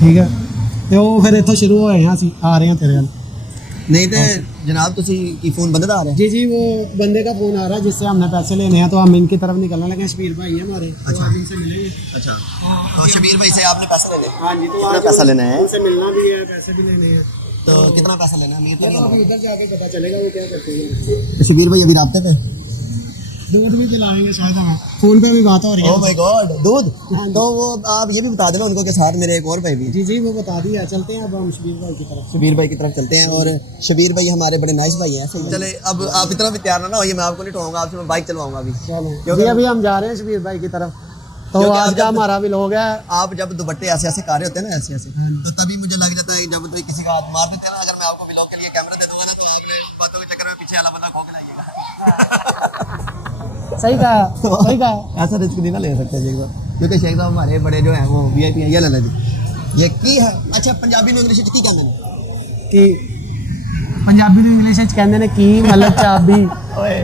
ठीक है तो फिर इतों शुरू होए हैं ਅਸੀਂ आ रहे हैं तेरे वाल नहीं तो जनाब तुसी की फोन बंद आ रहा है। जी जी वो बंदे का फोन आ रहा है जिससे हमने पैसे लेने हैं तो हम इनकी तरफ निकलने लगे। शबीर भाई है हमारे तो आप इनसे मिलेंगे। अच्छा तो शबीर भाई से आपने पैसे लेने? हाँ जी तो कितना पैसा लेना है? उनसे मिलना भी है पैसे भी लेने हैं। तो कितना पैसा लेना है? अमीर तो नहीं अभी उधर जाके पता चलेगा वो क्या करते हैं। शबीर भाई अभी रास्ते पे दूध भी दिलाएंगे शायद हमें फोन पे भी बात हो रही है। ओह माय गॉड दूध। तो वो आप ये भी बता देना उनको के साथ मेरे एक और भाई भी। जी जी वो बता दिया। चलते हैं अब हम शबीर भाई की तरफ। शबीर भाई की तरफ चलते हैं और शबीर भाई हमारे बड़े नाइस भाई हैं। चले अब आप इतना भी तैयार ना होइए, मैं आपको नहीं ठोऊंगा, आपसे मैं बाइक चलवाऊंगा अभी। क्योंकि अभी हम जा रहे हैं शबीर भाई की तरफ। तो आज का हमारा भी लोग है। आप जब दुपट्टे ऐसे ऐसे कार्य होते हैं ना ऐसे ऐसे तो तभी मुझे लग जाता है जब कोई किसी का हाथ मार देते हैं ना, अगर मैं आपको व्लॉग के लिए कैमरा दे दूंगा ना तो आपने बातों के चक्कर में पीछे वाला बंदा खो के लाइएगा। सही कहा सही कहा। ऐसा रिस्क नहीं ना ले सकते शेख साहब, क्योंकि शेख साहब हमारे बड़े जो हैं वो VIP हैं। ये ले जी ये की है। अच्छा पंजाबी में इंग्लिश की कहते हैं कि पंजाबी में इंग्लिश में कहते हैं की मतलब चाबी। ओए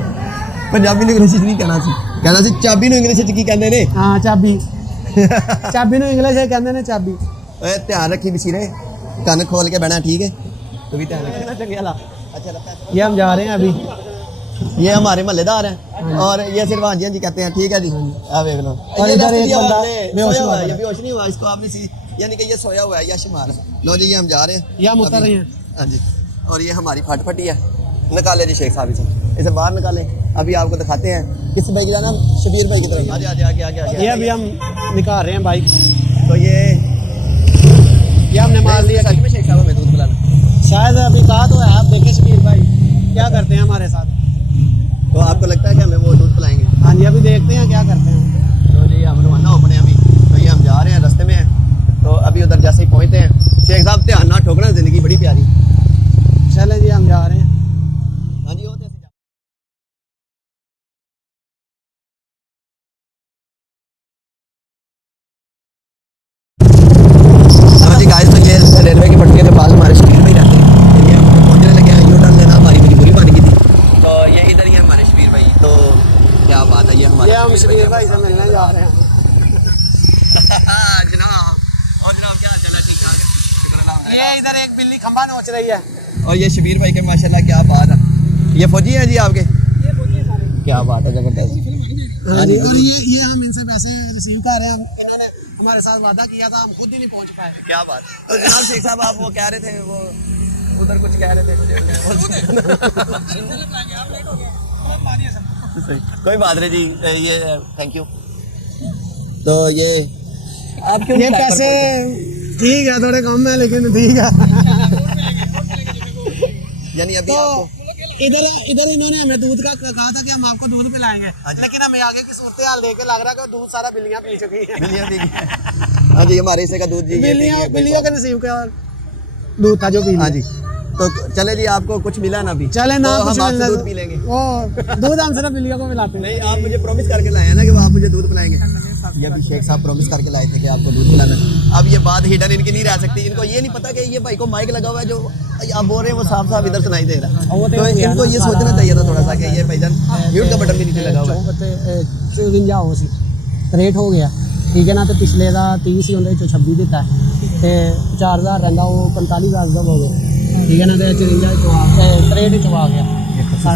पंजाबी में इंग्लिश नहीं कहना सी चाबी नु इंग्लिश की कहते ने। हां चाबी चाबी नु इंग्लिश में कहते हैं चाबी। ओए ध्यान रखी बिसीरे, कान खोल के बैठना ठीक है। तो भी ध्यान रखना चंगे वाला। अच्छा ये हम जा रहे हैं अभी। ये हमारे महल्लेदार हैं और ये सिर्फ हाँ जी कहते हैं। ठीक है जी आ देख लो। और इधर एक बंदा बेहोश हुआ है। ये बेहोश नहीं हुआ, इसको आपने सी यानी कि ये सोया हुआ है या शुमार। लो जी ये हम जा रहे हैं या हम उतर रहे हैं। हाँ जी और ये हमारी फटफटी है। निकाले जी शेख साहब इसे बाहर निकाले। अभी आपको दिखाते हैं किस भाई की जाना, शबीर भाई की तरफ। आगे ये अभी हम निकाल रहे हैं बाइक। तो ये हमने मार लिया। सच में शेख साहब हमें दूध पिलाना शायद अभी कहा तो है। आप देखें शबीर भाई क्या करते हैं हमारे साथ। तो आपको लगता है कि हमें वो दूध पिलाएंगे? हाँ जी अभी देखते हैं क्या करते हैं। तो जी हम रवाना हो पड़े अभी। तो ये हम जा रहे हैं रास्ते में हैं। तो अभी उधर जैसे ही पहुँचते हैं शेख साहब ध्यान ना ठोकना, जिंदगी बड़ी प्यारी। चले जी हम जा रहे हैं। हाँ जी वो तो जी गाइस तो ये रेलवे की पटरियों के पास हमारे शबीर भाई रहते हैं। ये पहुंचने लगे हैं, यू टर्न लेना हमारी मजबूरी बन गई थी। तो ये इधर ही है हमारे शबीर भाई। तो क्या बात है, ये हमारे हम शबीर भाई से मिलने जा रहे हैं। जनाब और जनाब क्या चला? ठीक ठाक है। ये इधर एक बिल्ली खंबा नोच रही है। और ये शबीर भाई के माशाल्लाह क्या बात है। ये फौजी हैं जी आपके? ये फौजी है सारे। क्या बात है, जबरदस्त। हाँ जी और ये हम इनसे पैसे रिसीव कर रहे हैं। इन्होंने हमारे साथ वादा किया था, हम खुद ही नहीं पहुंच पाए। क्या बात। तो जनाब शेख साहब आप वो कह रहे थे, वो उधर कुछ कह रहे थे कोई बात नहीं जी। ये थैंक यू। तो ये आप क्यों ये पैसे ठीक है थोड़े कम है लेकिन ठीक है। यानी अभी तो आपको इधर इन्होंने हमें दूध का कहा था कि हम आपको दूध पिलाएंगे, लेकिन हमें आगे की सूरत हाल देख के लग रहा है कि दूध सारा बिल्लियां पी चुकी हैं। बिल्लियां पी गई। हाँ जी हमारे हिस्से का दूध जी बिल्लियों के नसीब का दूध था जो पी। हाँ जी तो चले जी आपको कुछ मिला ना अभी? चले ना तो कुछ हम आपसे मिलना दूध पी लेंगे। वो दूध हम सिर्फ बिल्लियों को मिलाते हैं। नहीं आप मुझे प्रॉमिस करके लाए हैं ना कि वो आप मुझे दूध पिलाएंगे। ये भी शेख साहब प्रॉमिस करके लाए थे कि आपको दूध पिलाना। अब ये बात हिडन इनकी नहीं रह सकती। इनको ये नहीं पता कि ये भाई को माइक लगा हुआ है जो आप बोल रहे हैं वो साफ साफ इधर सुनाई दे रहा है। तो इनको ये सोचना चाहिए था थोड़ा सा कि ये भाईजान म्यूट का बटन भी नीचे लगा हुआ है। 54 हो सी रेट हो गया ठीक है ना। तो पिछले का 30 ही उन्हें 26 दिता है तो 4000 रहा वो 45,000 का हो गया ठीक है ना। तो 53 चवा गया।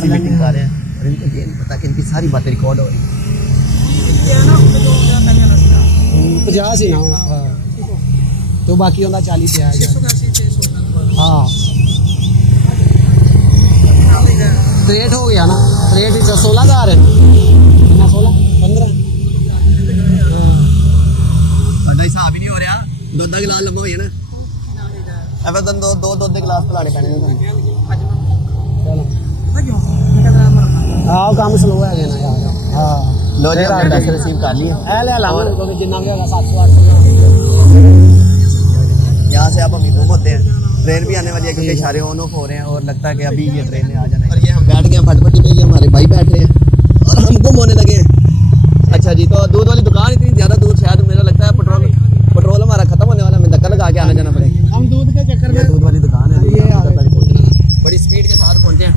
मीटिंग कर रहे हैं और इनको ये नहीं पता कि इनकी सारी बातें रिकॉर्ड हो रही हैं। 50 ही ना तो बाकी होता 40 पे आ गया। हाँ रेट हो गया ना। रेट 16,000 है ना 16 15 हिसाब ही नहीं हो रहा। दुध का गिलास लंबा हो जाना। अब दो दुध के गिलास पिलाने पैने हाँ काम स्लो है ना यार। हाँ लो जी आपने पैसे रिसीव कर लिए। ले ला जितना भी होगा 700-800 यहाँ से आप अभी घूम होते हैं। ट्रेन भी आने वाली है क्योंकि इशारे ऑन ऑफ हो रहे हैं और लगता है कि अभी ये ट्रेन ने आ जाना है। और ये हम बैठ गए फटफटी पे, ये हमारे भाई बैठ रहे हैं और हम गुम होने लगे हैं। अच्छा जी तो दूध वाली दुकान इतनी ज़्यादा दूर, शायद मेरा लगता है पेट्रोल हमारा खत्म होने वाला, हमें धक्का लगा के आना जाना पड़ेगा। हम दूध के चक्कर में दूध वाली दुकान है बड़ी स्पीड के साथ पहुँचे हैं।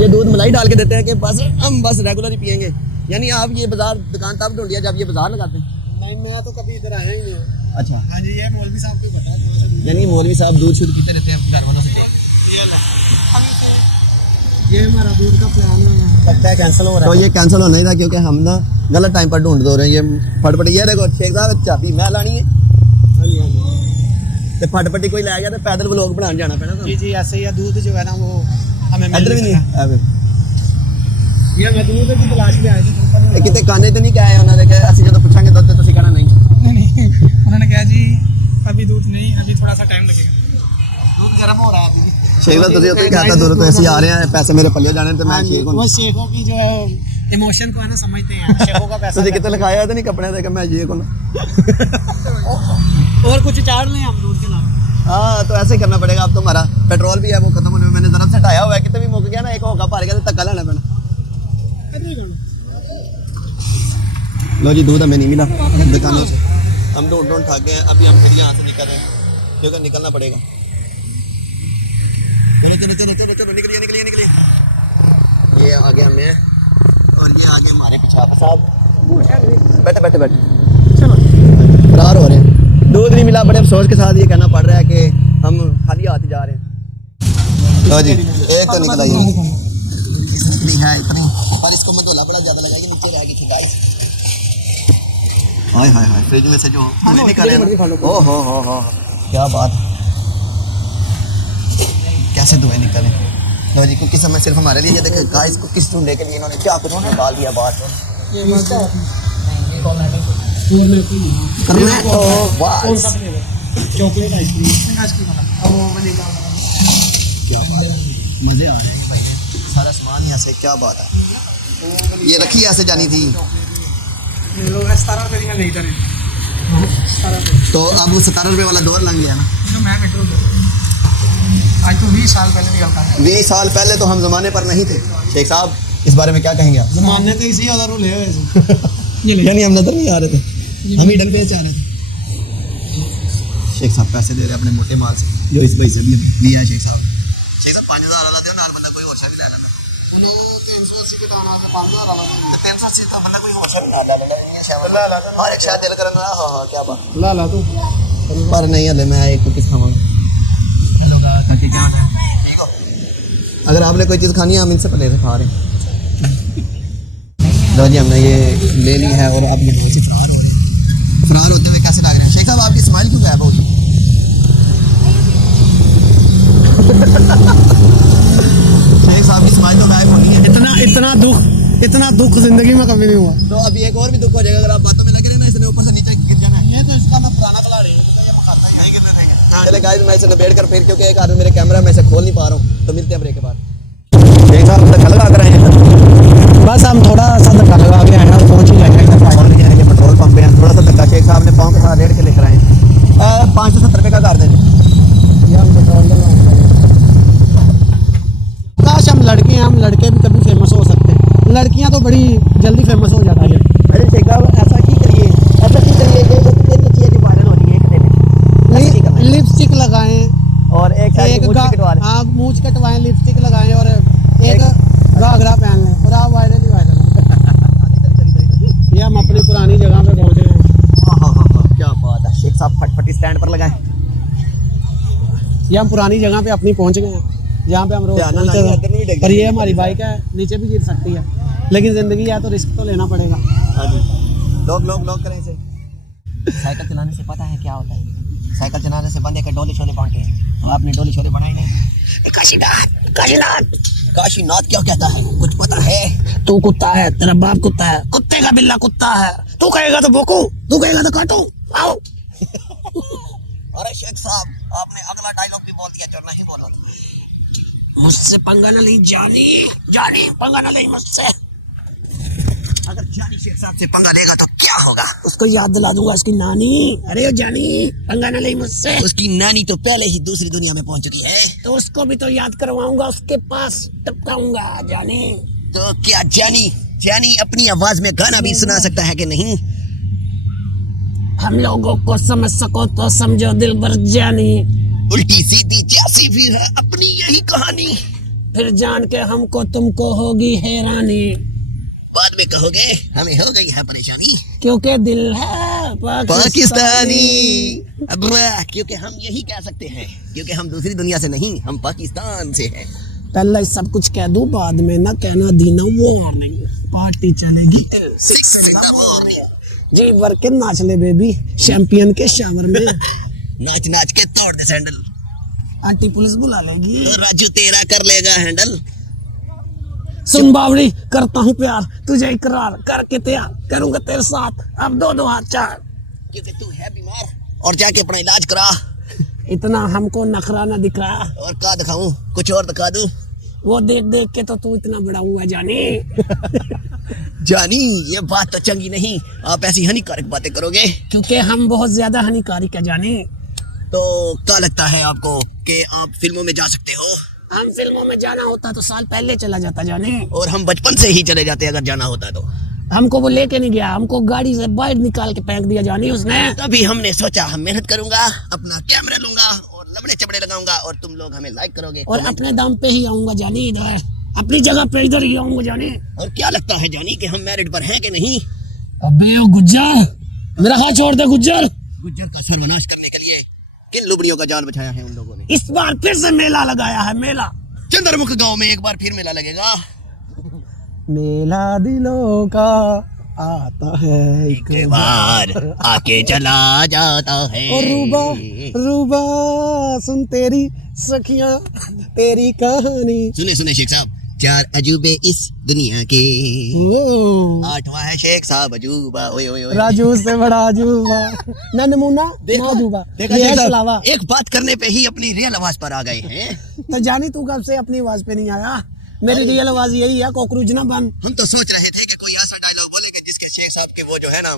ये दूध मलाई डाल के देते हैं कि बस हम बस रेगुलर ही पियेंगे। यानी आप ये बाजार दुकान तब ढूंढिया जब ये बाजार लगाते हैं? नहीं मैं तो कभी इधर आया ही नहीं। अच्छा, हाँ जी, ये मौलवी साहब को पता है। यानी मौलवी साहब दूध शुद्ध पीते रहते हैं घर वालों से। ये हमारा दूध का प्लान लगता है कैंसिल हो रहा तो ये कैंसिल होना ही था क्योंकि हम ना गलत टाइम पर ढूंढ दो रहे हैं। ये फटफट ये देखो शेख साहब चाबी मैं लानी है ते फटफटी कोई लै गया तो पैदल व्लॉग बनाने जाना पैना जी जी, ऐसे ही है। दूध जो है ना वो हमें इधर भी नहीं है। ये मैं दूध की तलाश में आया था। कितने काने तो नहीं कहे उन्होंने कि असं जो पूछांगे तो तुम कहना नहीं। नहीं, उन्होंने कहा जी अभी दूध नहीं, अभी थोड़ा सा टाइम लगेगा, दूध गर्म हो रहा है अभी। शेख साहब तुझे तो कहता दूर तो ऐसे आ रहे हैं पैसे मेरे पल्ले जाने तो मैं शेख हूं। वो शेखों की जो है इमोशन को है ना समझते हैं, शेखों का पैसा तुझे कितने लिखाया तो नहीं कपड़े दे के मैं शेख हूं। और कुछ चाड़ लें हम दूध के अलावा। हाँ तो ऐसे ही करना पड़ेगा। अब तो हमारा पेट्रोल भी है वो खत्म होने में, मैंने तरफ से हटाया हुआ है, कितने भी मुक गया ना एक होगा पार गया तो धक्का लेना पैना। लो जी दूध हमें नहीं मिला दुकानों से, हम ढूंढ थक गए हैं। अभी हम फिर यहाँ से निकल रहे हैं क्योंकि निकलना पड़ेगा। चलो चलो चलो चलो चलो निकलिए निकलिए निकलिए। ये आगे हमें और ये आगे हमारे पिछाप साहब बैठे बैठे बैठे फरार हो रहे हैं। दूध नहीं मिला, बड़े अफसोस के साथ ये कहना पड़ रहा है कि हम खाली हाथ जा रहे हैं। लो जी ये तो निकला ही इतनी है इतनी, पर इसको मधोला बड़ा ज़्यादा लगा कि नीचे रह गई थी गाइस। हाय हाय हाय फ्रिज में से जो धुएं निकल रहे हैं, ओ हो क्या बात, कैसे धुएं निकले। लो जी कुछ समय सिर्फ हमारे लिए, ये देखे गाइस को किस ढूंढने के लिए इन्होंने क्या कुछ निकाल दिया बात। चॉकलेट आइसक्रीम क्या बात है, मज़े आ रहे हैं भाई, सारा सामान यहाँ से, क्या बात है। ये रखी ऐसे जानी थी तो अब वो 17 रुपये वाला दौर लग गया ना। आज तो 20 साल पहले निकलता है। 20 साल पहले तो हम ज़माने पर नहीं थे। शेख साहब इस बारे में क्या कहेंगे आप? जमाने तो इसी उधर ले हुए यानी हम नजर नहीं आ रहे थे, हम ही डल पे जा रहे थे। शेख साहब पैसे दे रहे हैं अपने मोटे माल से जो इस भाई से भी लिया है। शेख साहब 5000 वाला दो नाल बंदा कोई और भी ले लेना। 380 के दाना से 5000 वाला 380 तो बंदा कोई और भी ले लेना। ये शायद हर एक शायद दिल करना। हां क्या बात ला तू पर नहीं हले मैं एक कुछ खाऊंगा। अगर आपने कोई चीज़ खानी है हम इनसे पहले से खा रहे हैं। लो जी हमने ये ले ली है और अब ये से फरार हो रहे हैं। फरार होते हुए कैसे लग रहे हैं? शेख साहब आपकी स्माइल क्यों गायब होगी? शेख साहब की स्माइल तो गायब होनी है। इतना दुख जिंदगी में कभी नहीं हुआ। तो अभी एक और भी दुख हो जाएगा अगर आप बातों में लगे रहे ना, इसने ऊपर से नीचे गिर जाना है। ये तो इसका मैं पुराना खिला रही हूँ, ये मखाता ही नहीं गिरने देंगे। चले गाइस मैं इसे निबेड़ कर फिर, क्योंकि एक आदमी मेरे कैमरा में इसे खोल नहीं पा रहा हूँ, तो मिलते हैं ब्रेक के बाद। शेख साहब धक्का लगा कर आए हैं। बस हम थोड़ा सा धक्का लगा के आए हैं, पहुंच ही जाएंगे। पेट्रोल पंप पे हैं, थोड़ा सा धक्का शेख साहब ने पाँव के साथ रेड़ के लेकर आए हैं। 570 रुपये का कर देंगे। काश हम लड़के हैं, हम लड़के भी कभी फेमस हो सकते हैं, लड़कियां तो बड़ी जल्दी फेमस हो जाती है। अरे शेख साहब ऐसा की करिए कि वो कितनी अच्छी है जो वायरल हो रही है एक दिन में। लिपस्टिक लगाएं और एक हाँ मूंछ कटवाएं, लिपस्टिक लगाएं और एक घाघरा पहन लें और आप वायरल ही वायरल। ये हम अपनी पुरानी जगह पे पहुंचे हैं। क्या बात है शेख साहब, फटफटी स्टैंड पर लगाएं। ये हम पुरानी जगह पे अपनी पहुंच गए हैं जहाँ पे हम रोज पहुंचते थे। पर ये हमारी बाइक है, नीचे भी गिर सकती है, लेकिन जिंदगी है तो रिस्क तो लेना पड़ेगा। हाँ जी लोग करें इसे। साइकिल चलाने से पता है क्या होता है? साइकिल चलाने से बंदे के डोले छोले बांटे हैं। आपने डोले छोले बनाए नहीं? काशीनाथ क्या कहता है कुछ पता है? तू कुत्ता है, तेरा बाप कुत्ता है, कुत्ते का बिल्ला कुत्ता है। तू कहेगा तो भोकू, तू कहेगा तो काटू। आओ। अरे शेख साहब आपने अगला डायलॉग भी बोल दिया जो नहीं बोला था। मुझसे पंगा ना ले जानी पंगा ना ले मुझसे। अगर जानी शेख साहब से पंगा लेगा तो क्या होगा? उसको याद दिला दूंगा उसकी नानी। अरे जानी पंगा ना ले मुझसे। उसकी नानी तो पहले ही दूसरी दुनिया में पहुंच चुकी है, तो उसको भी तो याद करवाऊंगा, उसके पास टपकाऊंगा। जानी तो क्या जानी अपनी आवाज में गाना भी सुना सकता है कि नहीं? हम लोगों को समझ सको तो समझो दिल भर जानी, उल्टी सीधी जैसी भी है अपनी यही कहानी, फिर जान के हमको तुमको होगी हैरानी। बाद में कहोगे हमें हो गई है परेशानी, क्योंकि दिल है पाकिस्तानी। अब क्योंकि हम यही कह सकते हैं, क्योंकि हम दूसरी दुनिया से नहीं, हम पाकिस्तान से हैं। पहले सब कुछ कह दूं, बाद में ना कहना दीना वार्निंग। पार्टी चलेगी जी भर के नाच ले बेबी, चैंपियन के शावर में। नाच नाच के तोड़ दे सैंडल, आंटी पुलिस बुला लेगी। तो राजू तेरा कर लेगा हैंडल। सुन बावड़ी, करता हूँ प्यार तुझे इकरार करके तैयार करूंगा तेरे साथ अब दो हाथ चार, क्योंकि तू है बीमार और जाके अपना इलाज करा। इतना हमको नखरा न दिखा। और क्या दिखाऊं, कुछ और दिखा दूं? वो देख देख के तो तू इतना बड़ा हुआ जानी। जानी ये बात तो चंगी नहीं, आप ऐसी हानिकारक बातें करोगे। क्योंकि हम बहुत ज्यादा हानिकारक है जानी। तो क्या लगता है आपको कि आप फिल्मों में जा सकते हो? हम फिल्मों में जाना होता तो साल पहले चला जाता जाने। और हम बचपन से ही चले जाते अगर जाना होता तो। हमको वो लेके नहीं गया, हमको गाड़ी से बाहर निकाल के फेंक दिया जानी उसने। तभी हमने सोचा हम मेहनत करूंगा, अपना कैमरा लूंगा और लबड़े चबड़े लगाऊंगा और तुम लोग हमें लाइक करोगे। और अपने दाम पे ही आऊंगा जानी, इधर अपनी जगह पे इधर ही आऊंगा जानी। और क्या लगता है जानी कि हम मैरिड पर हैं कि नहीं? अबे ओ गुज्जर, मेरा हाथ छोड़ दे गुज्जर। गुज्जर का सर्वनाश करने के लिए किन लुबड़ियों का जाल बिछाया है उन लोगों ने? इस बार फिर से मेला लगाया है, मेला। चंद्रमुख गांव में एक बार फिर मेला लगेगा। मेला दिलों का आता है एक बार आके चला जाता है। और रूबा रूबा सुन तेरी सखियां तेरी कहानी। सुने सुने शेख साहब, 4 अजूबे इस दुनिया के, 8वां है शेख साहब अजूबा। ओए ओए ओए, राजू से बड़ा अजूबा ना नमूना मौजूबा। देखा शेख साहब, एक बात करने पे ही अपनी रियल आवाज पर आ गए हैं। तो जानी तू कब से अपनी आवाज पे नहीं आया? मेरी रियल आवाज यही है, कॉकरोच ना बन। हम तो सोच रहे थे कि कोई ऐसा डायलॉग बोलेंगे जिसके शेख साहब के वो जो है ना,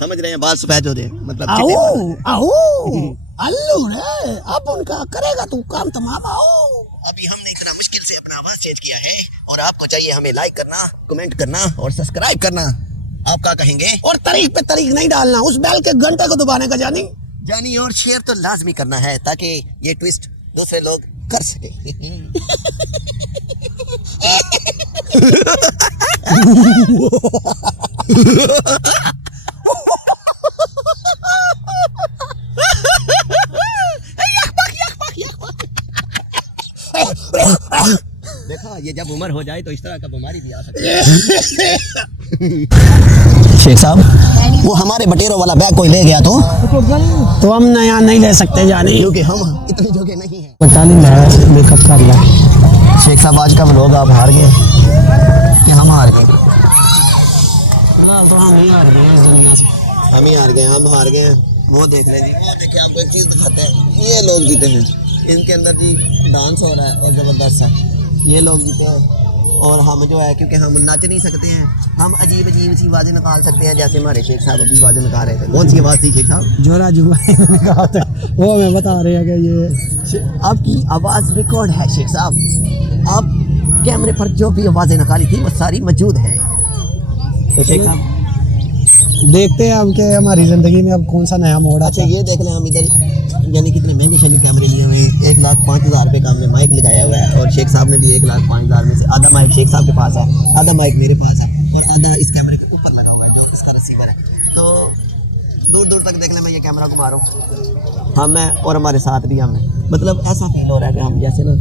समझ रहे हैं, बाल सफेद हो जाए, मतलब अल्लू रे, अब उनका करेगा तू काम तमाम। आओ, अभी हमने इतना मुश्किल से अपना आवाज चेंज किया है और आपको चाहिए हमें लाइक करना, कमेंट करना और सब्सक्राइब करना। आप क्या कहेंगे? और तारीख पे तारीख नहीं डालना, उस बेल के घंटे को दबाने का जानी। जानी और शेयर तो लाजमी करना है ताकि ये ट्विस्ट दूसरे लोग कर सके। देखा, ये जब उम्र हो जाए तो इस तरह का बीमारी भी आ सकती है। शेख साहब, वो हमारे बटेरों वाला बैग कोई ले गया तो हम नया नहीं ले सकते जानी, क्योंकि हम इतने जोगे नहीं हैं। बता नहीं मेकअप कर ला। शेख साहब, आज का व्लॉग आप हार गए कि हम हार गए? तो हम ही हार गए इस दुनिया से। हम ही हार गए, हम हार गए। वो देख लें जी, वो देखिए, आपको एक चीज़ दिखाते हैं। ये लोग जीते हैं, इनके अंदर जी डांस हो रहा है और ज़बरदस्त सा। ये लोग जीते हैं और हम जो है, क्योंकि हम नाच नहीं सकते हैं, हम अजीब अजीब सी आवाज़ें निकाल सकते हैं, जैसे हमारे शेख साहब अभी आवाज़ें निकाल रहे थे। कौन सी आवाज़ थी शेख साहब? जोरा जुआ वो हमें बता रहे हैं कि ये आपकी आवाज़ रिकॉर्ड है शेख साहब। आप कैमरे पर जो भी आवाज़ें निकाली थी वो सारी मौजूद है। तो शेख साहब, देखते हैं हम कि हमारी ज़िंदगी में अब कौन सा नया मोड़। अच्छा, ये देख लें, हम इधर यानी कितने महंगे शैली कैमरे लिए हुए हैं। 1,05,000 रुपये का हमने माइक लगाया हुआ है और शेख साहब ने भी 1,05,000 में से आधा माइक शेख साहब के पास है, आधा माइक मेरे पास है और आधा इस कैमरे के ऊपर लगा हुआ है जो इसका रिसीवर है। तो दूर दूर तक देख लें, मैं ये कैमरा घुमा रहा हूँ, हम हैं और हमारे साथ भी हम हैं। मतलब ऐसा फील हो रहा है कि हम जैसे ना,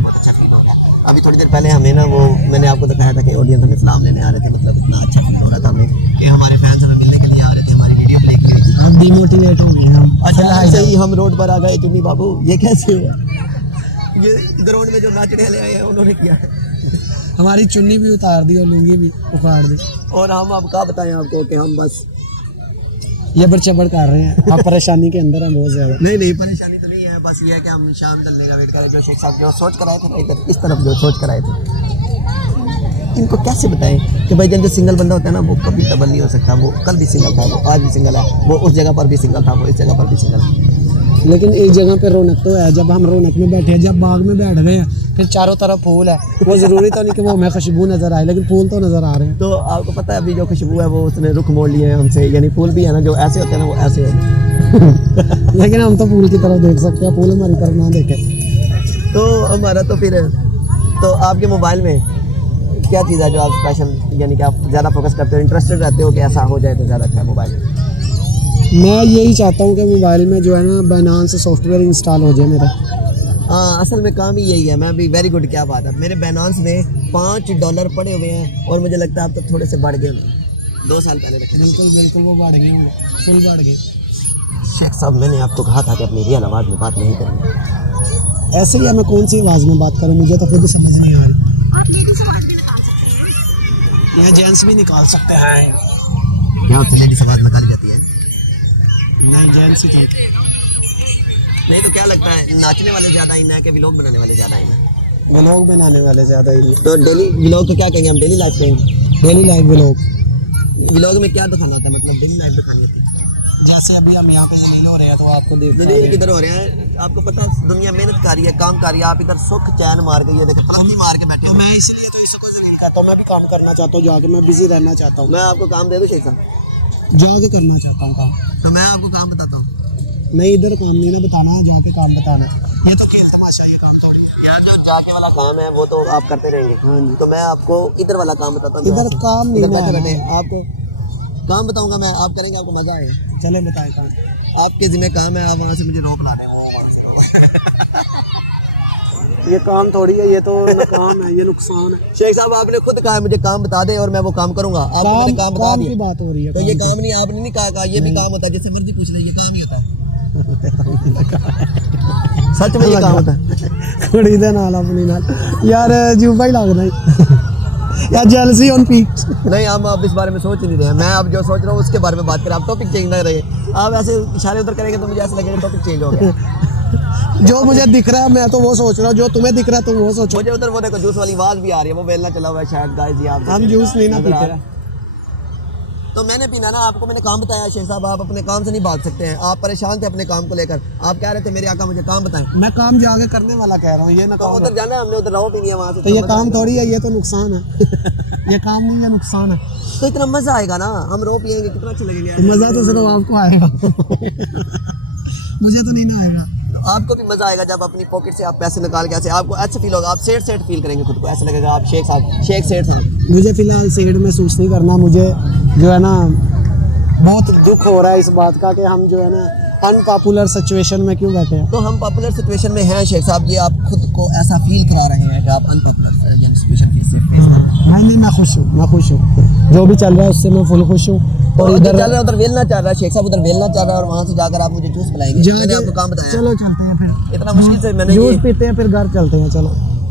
बहुत अच्छा फील हो रहा है। अभी थोड़ी देर पहले हमें ना, वो मैंने आपको दिखाया था कि ऑडियंस हमें सलाम लेने आ रहे थे। मतलब इतना अच्छा फील हो रहा था हमें कि हमारे फैंस हमें मिलने के लिए आ रहे थे, हमारी वीडियो प्ले की हुई। अब डिमोटिवेट हो गए हम। अच्छा, ऐसे ही हम रोड पर आ गए चुन्नी बाबू, ये कैसे हुआ? ये ग्राउंड में जो नाचने वाले आए हैं उन्होंने किया है। हमारी चुन्नी भी उतार दी और लुंगी भी उखाड़ दी। और हम अब क्या बताएं आपको कि हम बस ये बड़चबड़ कर रहे हैं। आप परेशानी के अंदर हैं बहुत ज़्यादा। नहीं, परेशानी तो नहीं है, बस ये है कि हम शाम ढलने का वेट कर रहे हैं। जो शेख साहब जो सोच कर आए थे ना, इधर इस तरफ जो सोच कर आए थे, इनको कैसे बताएं कि भाई जब जो सिंगल बंदा होता है ना, वो कभी डबल नहीं हो सकता। वो कल भी सिंगल था, वो आज भी सिंगल है, वो उस जगह पर भी सिंगल था, वो इस जगह पर भी सिंगल है। लेकिन एक जगह पे रौनक तो है। जब हम रौनक में बैठे हैं, जब बाग में बैठ गए हैं, फिर चारों तरफ फूल है। वो ज़रूरी तो नहीं कि वो हमें खुशबू नज़र आए, लेकिन फूल तो नज़र आ रहे हैं। तो आपको पता है अभी जो खुशबू है वो उसने रुख मोड़ लिए हैं हमसे, यानी फूल भी है ना, जो ऐसे होते हैं ना वो ऐसे होते हैं। लेकिन हम तो फूल की तरफ देख सकते हैं, फूल हमारी तरफ ना देखे तो हमारा तो फिर, तो आपके मोबाइल में क्या चीज़ है जो आप स्पेशल यानी कि आप ज़्यादा फोकस करते हो, इंटरेस्टेड रहते हो कि ऐसा हो जाए तो ज़्यादा अच्छा है मोबाइल में? मैं यही चाहता हूँ कि मोबाइल में जो है ना बाइनांस सॉफ्टवेयर इंस्टॉल हो जाए मेरा। हाँ, असल में काम ही यही है। मैं भी वेरी गुड, क्या बात है, मेरे बाइनांस में $5 पड़े हुए हैं और मुझे लगता है अब तो थोड़े से बढ़ गए होंगे, 2 साल पहले रखे। बिल्कुल वो बढ़ गए होंगे, फुल बढ़ गए। शेख साहब, मैंने आपको कहा था कि अपनी रियल आवाज़ में बात नहीं करनी। ऐसे ही है, मैं कौन सी आवाज़ में बात करूँ, मुझे तो खुद समझ नहीं आ रही। आप लेडीज आवाज भी निकाल सकते हैं। ये जेंट्स भी निकाल सकते हैं। यहाँ से लेडीज आवाज़ निकाली जाती है? नहीं, जेंट्स ही ठीक है। नहीं तो क्या लगता है, नाचने वाले ज़्यादा इन है कि व्लॉग बनाने वाले ज़्यादा इन है? व्लॉग बनाने वाले ज़्यादा ही। तो डेली व्लॉग तो क्या कहेंगे हम, डेली लाइफ कहेंगे? Daily life vlog. व्लॉग में क्या दिखाना होता है, मतलब डेली लाइफ दिखानी होती है? जैसे अभी हम यहाँ पे जलील हो रहे हैं तो आपको देख पा रहे दलील हैं। किधर हो रहे हैं? आपको पता है दुनिया मेहनत कर रही है, काम कर रही है, आप इधर सुख चैन मार के ये देखो पानी मार के बैठे हो। मैं इसलिए तो इसको जलील कहता हूँ, मैं भी काम करना चाहता हूँ जाके, मैं बिजी रहना चाहता हूँ, मैं आपको काम दे दूँ शेख साहब? जाके करना चाहता हूँ काम। तो मैं आपको काम बताता हूँ। नहीं, इधर काम नहीं ना बताना है, जाके काम बताना है। ये तो खेल तमाशा, ये काम थोड़ी है। यार जो जाके वाला काम है वो तो आप करते रहेंगे। हाँ जी। तो मैं आपको इधर वाला काम बताता हूँ। इधर काम नहीं इधर बैठे है। बैठे आपको काम बताऊंगा मैं, आप करेंगे, आपको मजा आएगा। चले बताए काम। आपके जिम्मे काम है, आप वहाँ से मुझे रोक ला रहे ये काम थोड़ी है, ये तो ना काम है, ये नुकसान है। शेख साहब आपने खुद कहा है मुझे काम बता दे और मैं वो काम करूंगा। आपको मैंने काम बता काम की दिया। बात हो रही है। तो ये काम नहीं, आपने नहीं कहा ये भी काम होता है, जिससे मर्जी पूछ ले, ये काम ही होता है। सच में ये काम होता है। कुड़ी दे नाल अपनी नाल यार जूबा ही लगना ही यार, जेलसी ऑन पीक। नहीं, हम अब इस बारे में सोच ही नहीं रहे। मैं अब जो सोच रहा हूँ उसके बारे में बात करें। आप टॉपिक चेंज ना रहे, आप ऐसे इशारे उधर करेंगे तो मुझे ऐसा लगेगा टॉपिक चेंज हो गया। जो मुझे दिख रहा है मैं तो वो सोच रहा हूँ, जो तुम्हें दिख रहा है तुम वो सोचो। मुझे उधर वो देखो जूस वाली आवाज भी आ रही है, वो बेलना चला हुआ है शायद गाइस, ये आप हम जूस नहीं ना नजर आ पीते। रहा है। तो मैंने पीना ना, आपको मैंने काम बताया शेख साहब, आप अपने काम से नहीं भाग सकते हैं। आप परेशान थे अपने काम को लेकर, आप कह रहे थे मेरे आका मुझे काम बताएं। मैं काम जाके करने वाला कह रहा हूँ, ये ना तो काम उधर जाना है हमने, उधर रहो पीनी है वहाँ से। तो ये काम थोड़ी है, ये तो नुकसान है। ये काम नहीं है, नुकसान है। तो इतना मजा आएगा ना, हम रो पियेंगे, कितना अच्छा लगेगा यार। मजा तो सिर्फ आपको आएगा। मुझे तो नहीं ना आएगा। आपको भी मजा आएगा जब अपनी पॉकेट से आप पैसे निकाल के, ऐसे आपको अच्छा फील होगा, आप सेठ सेठ फील करेंगे खुद को, ऐसा लगेगा आप शेख साहब, शेख सेठ हैं। मुझे फिलहाल सेड महसूस नहीं करना। मुझे जो है ना बहुत दुख हो रहा है इस बात का कि हम जो है ना अनपॉपुलर सिचुएशन में क्यों बैठे हैं। तो हम पॉपुलर सिचुएशन में हैं शेख साहब, ये आप खुद को ऐसा फील करा रहे हैं कि आप अनपॉपुलर सिचुएशन नहीं, मैं खुश हूँ, मैं खुश हूँ। जो भी चल रहा है उससे मैं फुल खुश हूँ। और इधर चल रहा है, उधर वेलना चाह रहा है शेख साहब, उधर वेलना चाह रहा है और वहाँ से जाकर आप मुझे जूस पिलाएंगे। मैंने आपको काम बताया। चलो चलते हैं फिर, इतना मुश्किल से मैंने जूस पीते हैं फिर घर चलते हैं। चलो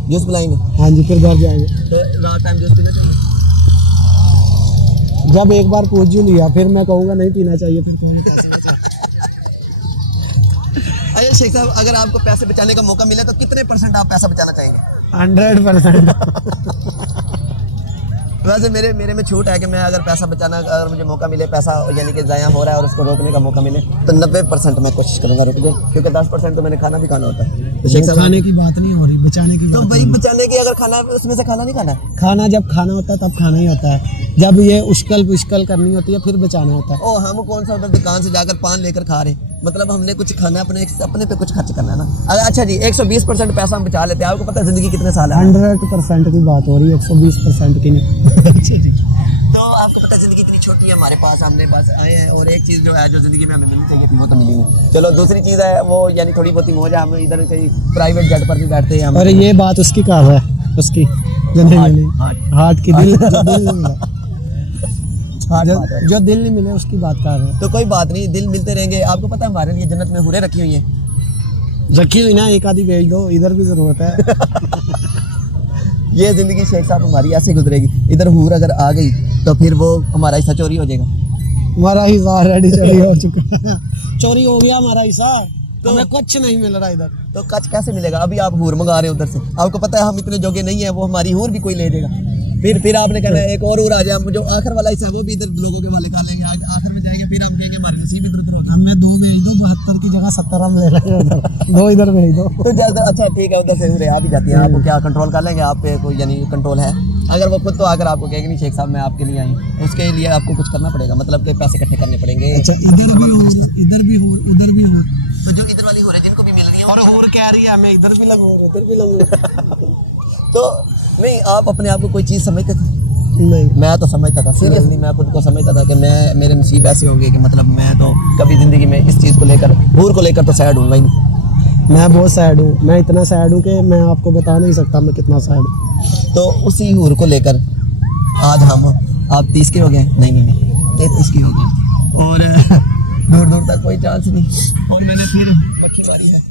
जूस पिलाएंगे। हाँ जी, फिर घर जाएंगे। तो रात टाइम जूस पीना चाहिए। जब एक बार पूछ ही लिया फिर मैं कहूँगा नहीं पीना चाहिए, फिर कहूँगा कैसे ना चाहिए। अच्छा शेख साहब, अगर आपको पैसे बचाने का मौका मिले तो कितने % आप पैसा बचाना चाहेंगे? 100%। वैसे मेरे में छूट है कि मैं अगर पैसा बचाना, अगर मुझे मौका मिले, पैसा यानी कि ज़ाया हो रहा है और उसको रोकने का मौका मिले तो 90% मैं कोशिश करूँगा रुक जाए, क्योंकि 10% तो मैंने खाना भी खाना होता है। तो शेख साहब खाने की बात नहीं हो रही, बचाने की तो बात भाई बचाने की अगर खाना है उसमें से खाना नहीं खाना है। खाना जब खाना होता है तब खाना ही होता है, जब ये उश्कल पुश्कल करनी होती है फिर बचाना होता है। ओ हम कौन सा उधर दुकान से जाकर पान लेकर खा रहे, मतलब हमने कुछ खाना है, अपने पे कुछ खर्च करना है ना। अच्छा जी, 120% पैसा हम बचा लेते हैं। आपको पता है जिंदगी कितने साल है? 100% की बात हो रही है, 120% की नहीं। अच्छा जी। तो आपको पता है जिंदगी इतनी छोटी है हमारे पास, हमने बस आए हैं और एक चीज़ जो है जो जिंदगी में हमें मिलनी चाहिए थी वो तो मिली नहीं। चलो दूसरी चीज़ है वो यानी थोड़ी बहुत ही मौज है, हम इधर कहीं प्राइवेट जेट पर भी बैठते हैं हम। और ये बात उसकी कर रहा है, उसकी जो नहीं मिली, हार्ट की, दिल जो दिल नहीं मिला, जो दिल नहीं मिले उसकी बात कर रहे हैं। तो कोई बात नहीं, दिल मिलते रहेंगे। आपको पता है हमारे लिए जन्नत में हुरें रखी हुई हैं। रखी हुई ना, एक आधी बेच दो, इधर भी जरूरत है। ये जिंदगी शेख साहब हमारी ऐसे गुजरेगी, इधर हूर अगर आ गई तो फिर वो हमारा हिस्सा चोरी हो जाएगा। हमारा हिस्सा ऑलरेडी चोरी हो चुका है, चोरी हो गया हमारा हिस्सा, तो हमें कुछ नहीं मिल रहा इधर। तो कच कैसे मिलेगा? अभी आप हूर मंगा रहे हो उधर से, आपको पता है हम इतने जोगे नहीं है, वो हमारी हूर भी कोई ले जाएगा। फिर आपने कहना है एक और हूर आ जाए, हम जो आखिर वाला हिस्सा है वो भी इधर लोगों के वाले खा लेंगे, आखिर में जाएंगे, फिर हम कहेंगे हमारे नसीब इधर उधर होता है। हमें 2 भेज दो, 72 की जगह 70 हम ले लेंगे उधर, 2 इधर भेज दो। तो अच्छा ठीक है, उधर से हूरें आ भी जाती है, आपको क्या कंट्रोल कर लेंगे? आप पे कोई यानी कंट्रोल है? अगर वो खुद तो आकर आपको कहेगी नहीं शेख साहब मैं आपके लिए आई, उसके लिए आपको कुछ करना पड़ेगा, मतलब कि पैसे इकट्ठे करने पड़ेंगे। अच्छा, इधर भी हो, उधर भी हो, तो जो इधर वाली हो रही है जिनको भी मिल रही है और कह रही है हमें इधर भी लगो, उधर भी लगो। तो नहीं, आप अपने आप को कोई चीज़ समझते थे? नहीं। मैं तो समझता था, सीरियसली मैं खुद को समझता था कि मैं मेरे नसीब ऐसे होंगे कि मतलब मैं तो कभी ज़िंदगी में इस चीज़ को लेकर, हूर को लेकर तो सैड हूँगा ही नहीं। मैं बहुत सैड हूँ, मैं इतना सैड हूँ कि मैं आपको बता नहीं सकता मैं कितना सैड हूँ। तो उसी हूर को लेकर आज आप 30 के हो गए? नहीं 33 के हो गए और दूर दूर तक कोई चांस नहीं। और मैंने फिर मक्खी मारी है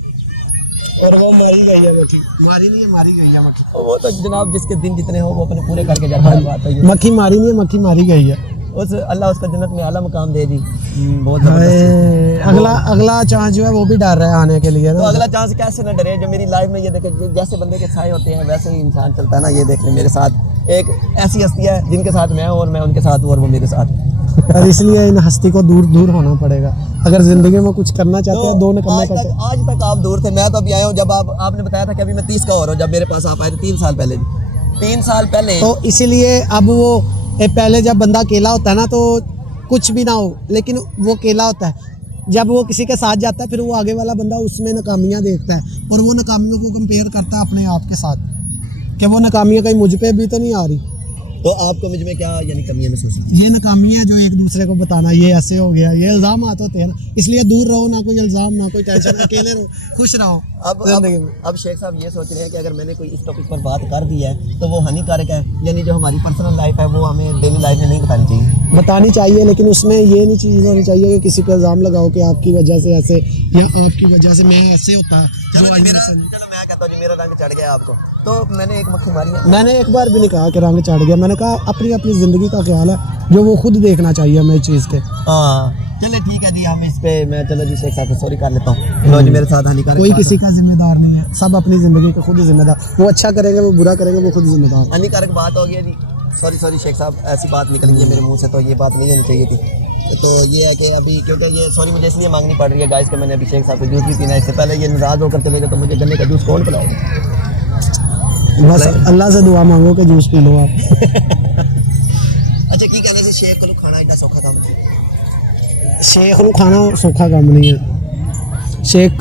और वो मारी गई है, मक्खी मारी नहीं है, मारी गई है मक्खी। वो तो जनाब जिसके दिन जितने हो वो अपने पूरे करके जाता है, बात है ये। मक्खी मारी नहीं है, मक्खी मारी गई है। उस अल्लाह उसका जन्नत में आला मकाम दे दी। बहुत जबरदस्त। अगला चांस जो है वो भी डर रहा है आने के लिए तो ना। अगला चांस कैसे न डरे, जो मेरी लाइफ में ये देखे जैसे बंदे के साए होते हैं वैसे ही इंसान चलता है ना। ये देख ले मेरे साथ एक ऐसी हस्ती है जिनके साथ मैं हूँ और मैं उनके साथ हूँ और वो मेरे साथ। और इसलिए इन हस्ती को दूर दूर होना पड़ेगा अगर जिंदगी में कुछ करना चाहते हैं। दो निकलना चाहते हैं। आज तक आप दूर थे, मैं तो अभी आया हूँ। जब आपने बताया था कि अभी मैं 30 का हो रहा हूँ, जब मेरे पास आप आए थे 3 साल पहले, 3 साल पहले। तो इसीलिए अब वो पहले जब बंदा अकेला होता है ना तो कुछ भी ना हो, लेकिन वो अकेला होता है। जब वो किसी के साथ जाता है फिर वो आगे वाला बंदा उसमें नाकामियाँ देखता है और वो नाकामियों को कंपेयर करता है अपने आप के साथ कि वो नाकामियाँ कहीं मुझ पे भी तो नहीं आ रही। तो आपको मुझ में क्या यानी कमियां महसूस होती? ये नाकामियाँ जो एक दूसरे को बताना, ये ऐसे हो गया, ये इल्ज़ाम आते होते हैं ना, इसलिए दूर रहो, ना कोई इल्ज़ाम ना कोई टेंशन, अकेले रहो, खुश रहो। अब शेख साहब ये सोच रहे हैं कि अगर मैंने कोई इस टॉपिक पर बात कर दी है तो वो हानिकारक है, यानी जो हमारी पर्सनल लाइफ है वो हमें डेली लाइफ में नहीं बतानी चाहिए। बतानी चाहिए, लेकिन उसमें ये नहीं चीज़ होनी चाहिए कि किसी पे इल्ज़ाम लगाओ कि आपकी वजह से ऐसे या आपकी वजह से मैं ऐसे होता। चलो मैं कहता हूँ जी मेरा रंग चढ़ गया आपको, तो मैंने एक मक्खी मारी है। मैंने एक बार भी नहीं कहा कि रंग चढ़ गया, मैंने कहा अपनी अपनी ज़िंदगी का ख्याल है जो वो खुद देखना चाहिए हमें चीज़ के। हाँ चले ठीक है जी, हम इस पे मैं चलो जी शेख साहब को सॉरी कर लेता हूँ। लो जी मेरे साथ हानिकारक कोई किसी का जिम्मेदार नहीं है, सब अपनी ज़िंदगी का खुद जिम्मेदार। वो अच्छा करेंगे, वो बुरा करेंगे, वो खुद जिम्मेदार। हानिकारक बात हो गया जी, सॉरी शेख साहब, ऐसी बात निकल गई है मेरे मुंह से, तो ये बात नहीं होनी चाहिए थी। तो ये है कि अभी क्योंकि ये सॉरी मुझे इसलिए मांगनी पड़ रही है गाइस कि मैंने अभी शेख साहब को जूस भी पीना है। इससे पहले ये नाराज़ होकर चले गए तो मुझे गन्ने का जूस कौन पिलाएगा? बस अल्लाह से दुआ मांगो कि जूस पी लो आप। अच्छा की कहने से शेख को खाना इतना सौखा काम है? शेख को खाना सौखा काम नहीं है। शेख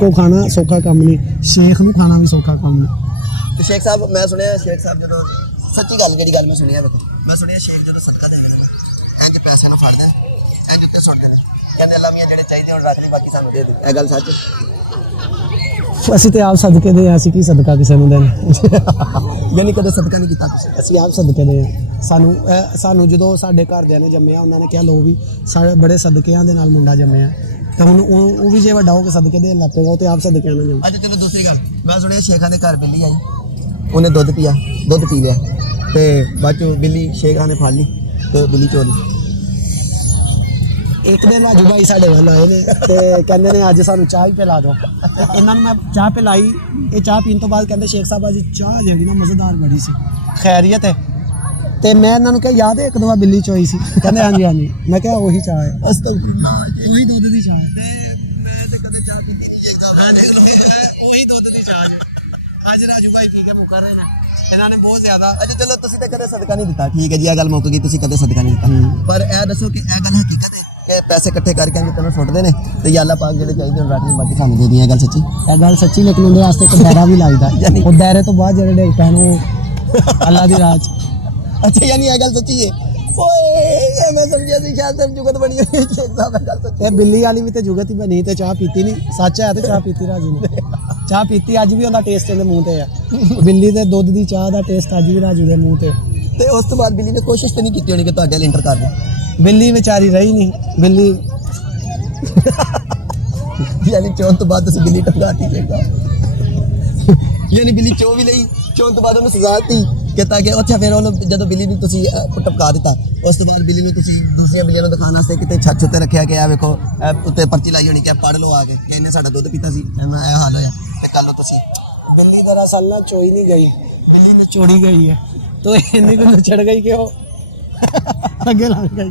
को खाना सौखा काम नहीं, शेख को खाना भी सौखा काम नहीं। तो शेख साहब मैं सुनिया शेख साहब जो सच्ची गल जी गल मैं सुनिया देखो, मैं सुनिया शेख जो सदका देंगे ना इंज पैसे ना फड़ते इंज उत्ते सुट्टते हैं, कहते अल्लाह मियां जेड़े चाहिए और रख ले बाकी सानू दे दे। ये गल सच है? ਅਸੀਂ ਤੇ ਆਪ ਸਦਕੇ ਦੇ, ਅਸੀਂ ਕੀ ਸਦਕਾ ਕਿਸੇ ਨੂੰ ਦੇਣਾ। ਯਾਨੀ ਕਦੇ ਸਦਕਾ ਨਹੀਂ ਕੀਤਾ ਤੁਸੀਂ? ਅਸੀਂ ਆਪ ਸਦਕੇ ਦੇ ਸਾਨੂੰ ਜਦੋਂ ਸਾਡੇ ਘਰਦਿਆਂ ਨੇ ਜੰਮਿਆ ਉਹਨਾਂ ਨੇ ਕਿਹਾ ਲੋ ਵੀ ਸਾਡੇ ਬੜੇ ਸਦਕਿਆਂ ਦੇ ਨਾਲ ਮੁੰਡਾ ਜੰਮਿਆ, ਤਾਂ ਹੁਣ ਉਹ ਵੀ ਜੇ ਵੱਡਾ ਹੋ ਕੇ ਸਦਕੇ ਦੇ ਲੱਗ ਪਏਗਾ ਉਹ ਤੇ ਆਪ ਸਦਕਿਆਂ ਨਾਲ ਜੰਮਿਆ। ਅੱਛਾ ਚਲੋ ਦੂਸਰੀ ਗੱਲ, ਮੈਂ ਸੁਣਿਆ ਸ਼ੇਖਾਂ ਦੇ ਘਰ ਬਿੱਲੀ ਆਈ, ਉਹਨੇ ਦੁੱਧ ਪੀ ਲਿਆ ਤੇ ਬਾਅਦ ਚੋਂ ਬਿੱਲੀ ਸ਼ੇਖਾਂ ਨੇ ਫੜ ਲਈ ਤੇ ਬਿੱਲੀ ਚੋਰ ਲਈ। ਇੱਕ ਦਿਨ ਰਾਜੂ ਭਾਈ ਸਾਡੇ ਵੱਲ ਆਏ ਨੇ ਤੇ ਕਹਿੰਦੇ ਨੇ ਅੱਜ ਸਾਨੂੰ ਚਾਹ ਹੀ ਪਿਲਾ ਦਿਓ। ਤੇ ਇਹਨਾਂ ਨੂੰ ਮੈਂ ਚਾਹ ਪਿਲਾਈ, ਇਹ ਚਾਹ ਪੀਣ ਤੋਂ ਬਾਅਦ ਕਹਿੰਦੇ ਸ਼ੇਖ ਸਾਹਿਬ ਅੱਜ ਚਾਹ ਜਿਹੜੀ ਨਾ ਮਜ਼ੇਦਾਰ ਬੜੀ ਸੀ, ਖੈਰੀਅਤ ਹੈ। ਤੇ ਮੈਂ ਇਹਨਾਂ ਨੂੰ ਕਿਹਾ ਯਾਦ ਹੈ ਇੱਕ ਦਵਾ ਬਿੱਲੀ ਚੋਈ ਸੀ? ਕਹਿੰਦੇ ਹਾਂਜੀ। ਮੈਂ ਕਿਹਾ ਉਹੀ ਚਾਹ ਹੈ, ਉਹੀ ਦੁੱਧ ਦੀ ਚਾਹ ਹੈ। ਮੈਂ ਤੇ ਕਦੇ ਚਾਹ ਪੀਤੀ ਨਹੀਂ ਸ਼ੇਖ ਸਾਹਿਬ। ਹਾਂ ਦੇਖ ਲਓ, ਉਹੀ ਦੁੱਧ ਦੀ ਚਾਹ ਹੈ। ਅੱਜ ਰਾਜੂ ਭਾਈ ਪੀ ਕੇ ਮੁੱਕਰ ਰਹੇ ਨੇ, ਇਹਨਾਂ ਨੇ ਬਹੁਤ ਜ਼ਿਆਦਾ। ਅੱਛਾ ਚਲੋ ਤੁਸੀਂ ਤਾਂ ਕਦੇ ਸਦਕਾ ਨਹੀਂ ਦਿੱਤਾ, ਠੀਕ ਹੈ ਜੀ, ਇਹ ਗੱਲ ਮੁੱਕ ਗਈ, ਤੁਸੀਂ ਕਦੇ ਸਦਕਾ ਨਹੀਂ ਦਿੱਤਾ। ਪਰ ਇਹ ਦੱਸੋ ਕਿ ਇਹ ਗੱਲ ਹਕੀਕਤ ਹੈ ਕਿ ਪੈਸੇ ਇਕੱਠੇ ਕਰਕੇ ਅੰਦਰ ਤੈਨੂੰ ਸੁੱਟਦੇ ਨੇ ਤੇ ਅੱਲਾਹ ਪਾਕ ਜਿਹੜੇ ਚਾਹੀਦੇ ਉਹਨਾਂ ਰੱਖ ਲੈ ਬਾਕੀ ਸਾਨੂੰ ਦੇ ਦੀਆਂ? ਗੱਲ ਸੱਚੀ? ਇਹ ਗੱਲ ਸੱਚੀ, ਲੇਕਿਨ ਉਹਦੇ ਵਾਸਤੇ ਇੱਕ ਦਾਇਰਾ ਵੀ ਲਾਈਦਾ। ਉਹ ਦਾਇਰੇ ਤੋਂ ਬਾਅਦ ਜਿਹੜੇ ਡਿੱਗ ਪੈਣ ਉਹ ਅੱਲਾਹ ਦੀ ਰਾਹ 'ਚ। ਅੱਛਾ ਯਾਨੀ ਇਹ ਗੱਲ ਸੱਚੀ ਹੈ? ਓਏ ਇਹ ਮੈਂ ਸਮਝਿਆ ਸੀ ਸ਼ਾਇਦ ਸਿਰਫ ਜੁਗਤ ਬਣੀ ਹੋਈ ਹੈ ਸ਼ੇਖ ਸਾਹਿਬ। ਇਹ ਗੱਲ ਸੱਚੀ? ਇਹ ਬਿੱਲੀ ਵਾਲੀ ਵੀ ਤੇ ਜੁਗਤ ਹੀ ਬਣੀ ਤੇ ਚਾਹ ਪੀਤੀ ਨਹੀਂ। ਸੱਚ ਹੈ ਤੇ ਚਾਹ ਪੀਤੀ ਰਾਜੂ ਨੇ, ਚਾਹ ਪੀਤੀ। ਅੱਜ ਵੀ ਉਹਦਾ ਟੇਸਟ ਇਹਦੇ ਮੂੰਹ ਤੇ ਆ, ਬਿੱਲੀ ਦੇ ਦੁੱਧ ਦੀ ਚਾਹ ਦਾ ਟੇਸਟ ਅੱਜ ਵੀ ਰਾਜੂ ਦੇ ਮੂੰਹ ਤੇ। ਤੇ ਉਸ ਤੋਂ ਬਾਅਦ ਬਿੱਲੀ ਨੇ ਕੋਸ਼ਿਸ਼ ਤਾਂ ਨਹੀਂ ਕੀਤੀ ਹੋਣੀ ਕਿ ਤੁਹਾਡੇ ਨਾਲ ਇੰਟਰ ਕਰ ਦੇ? ਬਿੱਲੀ ਵਿਚਾਰੀ ਰਹੀ ਨਹੀਂ, ਬਿੱਲੀ ਯਾਨੀ ਚੋਣ ਤੋਂ ਬਾਅਦ ਤੁਸੀਂ ਬਿੱਲੀ ਟਪਕਾਤੀ ਸ਼ੇਖ ਸਾਹਿਬ? ਯਾਨੀ ਬਿੱਲੀ ਚੋ ਵੀ ਲਈ, ਚੋਣ ਤੋਂ ਬਾਅਦ ਉਹਨੂੰ ਸਜ਼ਾ ਦਿੱਤੀ ਕਿ ਤਾਂ ਕਿ ਅੱਛਾ ਫਿਰ ਉਹਨੂੰ ਜਦੋਂ ਬਿੱਲੀ ਨੂੰ ਤੁਸੀਂ ਟਪਕਾ ਦਿੱਤਾ ਉਸ ਤੋਂ ਬਾਅਦ ਬਿੱਲੀ ਨੂੰ ਤੁਸੀਂ ਦੂਸਰੀਆਂ ਬਿੱਲੀਆਂ ਨੂੰ ਦਿਖਾਉਣ ਵਾਸਤੇ ਕਿਤੇ ਛੱਤ ਉੱਤੇ ਰੱਖਿਆ ਕਿ ਆ ਵੇਖੋ ਉੱਤੇ ਪਰਚੀ ਲਾਈ ਹੋਣੀ ਕਿ ਪੜ੍ਹ ਲਓ ਆ ਕੇ ਕਿ ਇਹਨੇ ਸਾਡਾ ਦੁੱਧ ਪੀਤਾ ਸੀ, ਇਹਨਾਂ ਇਹ ਹਾਲ ਹੋਇਆ ਤੇ ਕੱਲ ਨੂੰ ਤੁਸੀਂ? ਬਿੱਲੀ ਦਰਅਸਲ ਨਾ ਚੋਈ ਨਹੀਂ ਗਈ, ਬਿੱਲੀ ਨਚੋੜੀ ਗਈ ਹੈ। तो इन्हीं को नचड़ गई कि वो आगे लग गई।